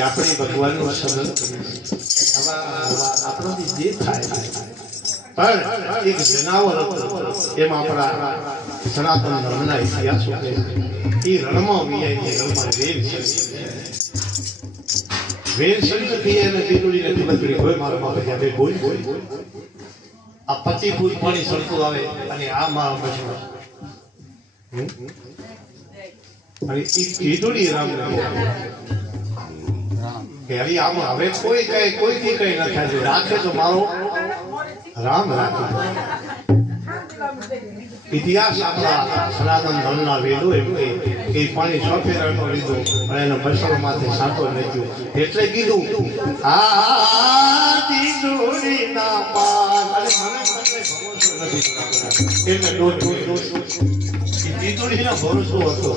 આપણે ભગવાનનો શબ્દ આપણોથી જે થાય પણ એક જનાવર એમ આપણા સનાતન ધર્મના ઇતિહાસો એ રણમાં વિયાય રણમાં વેર શરીરથી એને દીકરી નથી બદલી કોઈ મારા બાપા જાવે બોલ આ 25 ફૂટ પાણી સરતું આવે અને આ મારા મજનો અને ઈ દીકરી રામ કે હરી આમ હવે કોઈ થી કઈ ન થાય રાખે તો મારો રામ રાખે ઇતિહાસ આપણા સનાતન ધર્મના વેદો એમ કે પાણી સફેરણનો લીધો અને એનો મસળ માથે સાંતો નચ્યો એટલે કીધું આ દીકરીના પાન અને મને ભરોસો નથી એટલે દીકરીના ભરોસો હતો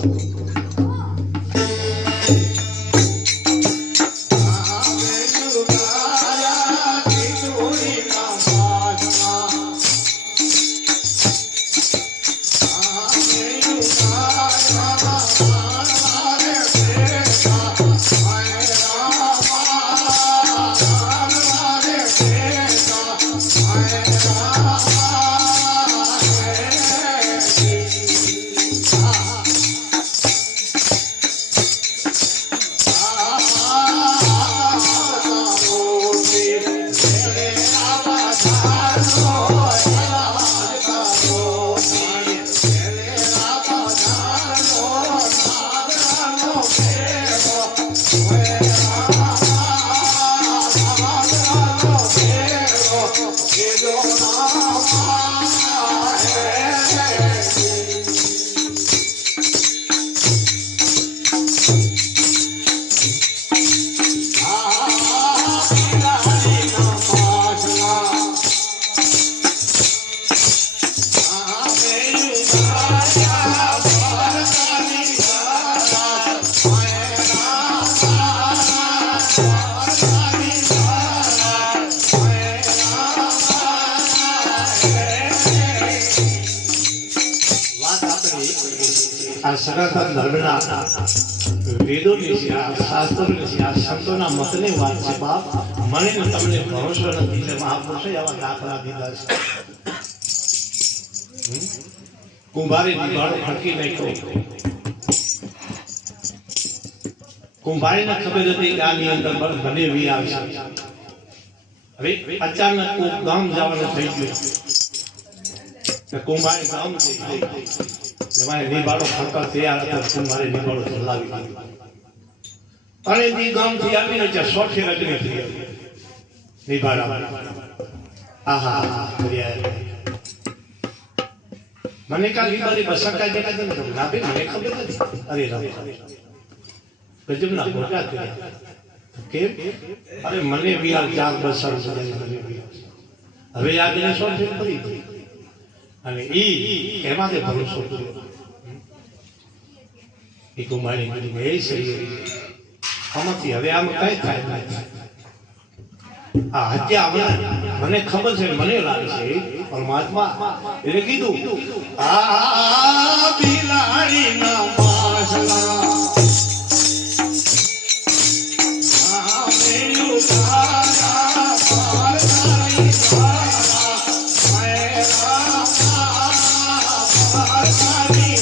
સનાતન ધર્મના વેદોની શાસ્ત્રોની સંતોના મતની વાત છે બાપ મને તમને ભરોસો નથી છે મહાપુરુષે આવા દાખલા દીધા છે કુંભારે દીવાળો ખડકી નાખ્યો કુંભારીને ખબર હતી કે આની અંદર ઘણી વી આવશે હવે અચાનક કોઈ ગામ જવાનું થઈ ગયું કુંભારી ગામ જઈ એમાં નિભાડો ખડકા તૈયાર હતા કુંભારે નિભાડો ચલાવી અને દી ગામથી આવીને ત્યાં સોઠે રજની થઈ આવી નિભાડા આહા ફર્યા મને કાલ વિમારી બસકા દેખાતી નથી ના ભાઈ મને ખબર નથી અરે રામ ગજબના ગોટા કર્યા કેમ અરે મને વિહાર 4 બસ હવે આગળ સોઠે પડી અને એમાં ભરોસો કર્યો એ કુમારી એ શરીર આમાંથી હવે આમ કઈ થાય આ હત્યા મને ખબર છે મને લાગે છે પરમાત્મા એટલે કીધું આ બિલાડી ના માસલા આ મેલું તારા પારતારી તારા મેરા પારતારી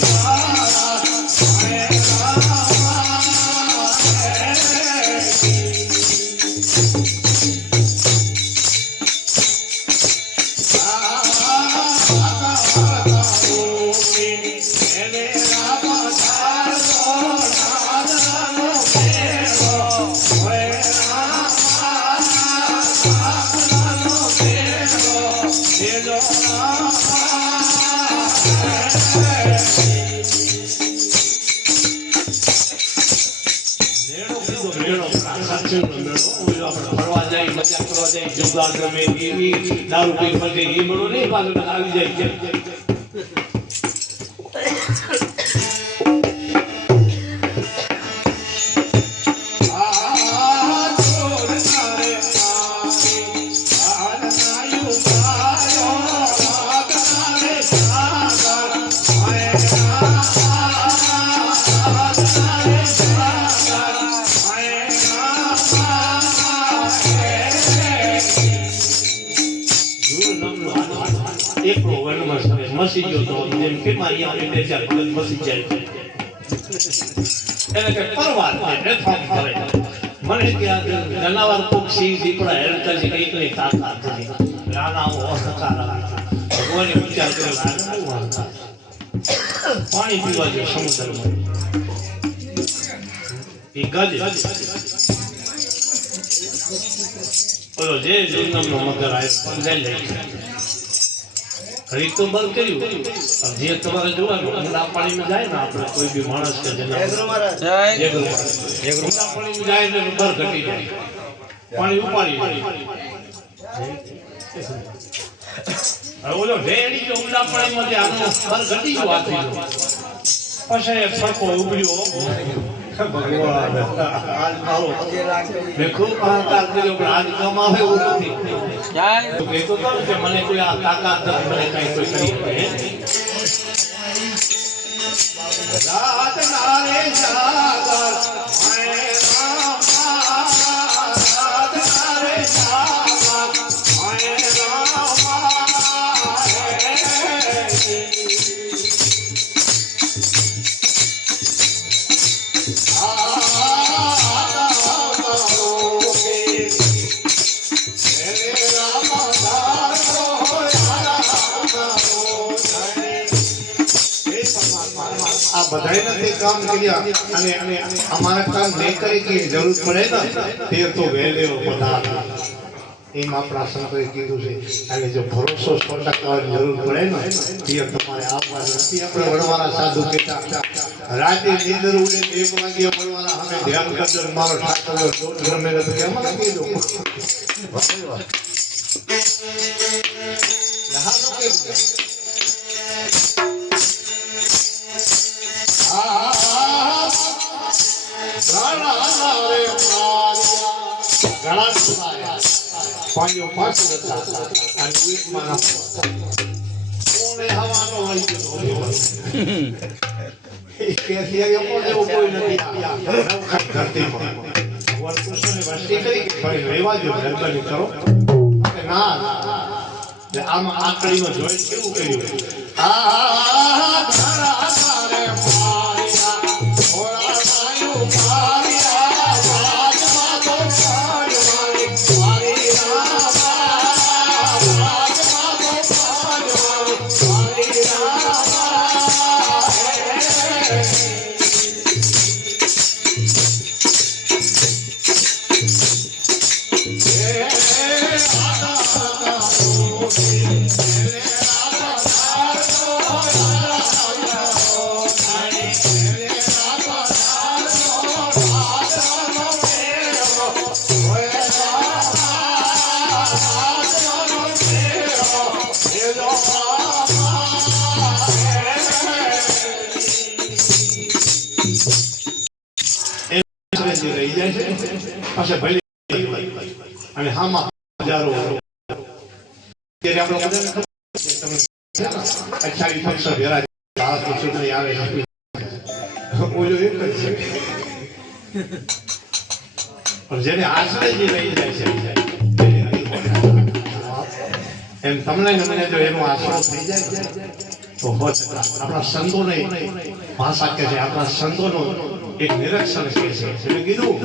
ફરવા જાય મજા કરવા જાય જુગાર રમે એવી દારૂ પી ફરકે એ મળો નહીં પાછું આવી જાય છે મસી ગયો તો જેમ કે મારી આપણે બે ચાર ભગત મસી જાય એને કે પરવાર ને ફોર્મ કરે મને ત્યાં જનાવર પક્ષી દીપડા હેરતા છે કઈક ને તાકાત નથી રાણાઓ અસકારા ભગવાને વિચાર કર્યો રાણા વાળતા પાણી પીવા જો સમુદ્રમાં એ ગજ ઓલો જે જુન્નમનો મગર આવ્યો સમજાઈ લે ખરીદ તો બંધ કર્યું જે તમારે જોવાનું ઊંડા પાણીમાં જાય ને આપણે કોઈ બી માણસ કે ઊંડા પાણીમાં જાય ને બર ઘટી જાય પાણી ઉપાડી ઓલો ઢેડી જો ઊંડા પાણીમાં આનો બર ઘટી ગયો આપી પછી ફરકો ઉભર્યો ભગવાન આજ આવો દેખો પાર કર્યો પણ આજ કમાવે એવું નથી જાય તો એ તો કહું કે મને કોઈ આ તાકાત મને કઈ કોઈ કરી રાત નારે જાગર મેરા રાત નારે જાગર બધાય નથી કામ કર્યા અને અમારા કામ નહીં કરી કે જરૂર પડે ને તે તો વહેલેરો પધાર એમ આપણા સંતોએ કીધું છે અને જો ભરોસો 100% જરૂર પડે ને તે તમારે આવવા નથી આપણે વડવાળા સાધુ કહેતા રાતે નીંદર ઉડે 1 વાગે વડવાળા અમે ધ્યાન કરજો મારો ઠાકર જોત ગમે તો કેમ ના કીધું લહાનો કે પાંજો પાંચ હતા અને એક માના કોને હવાનો હોય છે કે સિયા કોને કોઈ નથી ધરતીમાં ભગવાન કૃષ્ણને વાસ્તી કરી કે ભાઈ રહેવા જો મહેરબાની કરો ના આમાં આકડીમાં જોઈ કેવું કર્યું આ ધરા તારે મારિયા ઓરા માયો મારિયા રાજમાં તો રહી જાય છે પાછા ભલે અને હામાં હજારો ત્યારે આપણે અઠ્યાવીસ પક્ષ ભેરા ચૂંટણી આવે ઓલો એક જ છે પણ જેને આશરે જે રહી જાય છે એમ તમને મને જો એનો આશરો થઈ જાય તો આપણા સંતોને ભાષા કે છે આપણા સંતોનો એક નિરીક્ષણ છે એટલે કીધું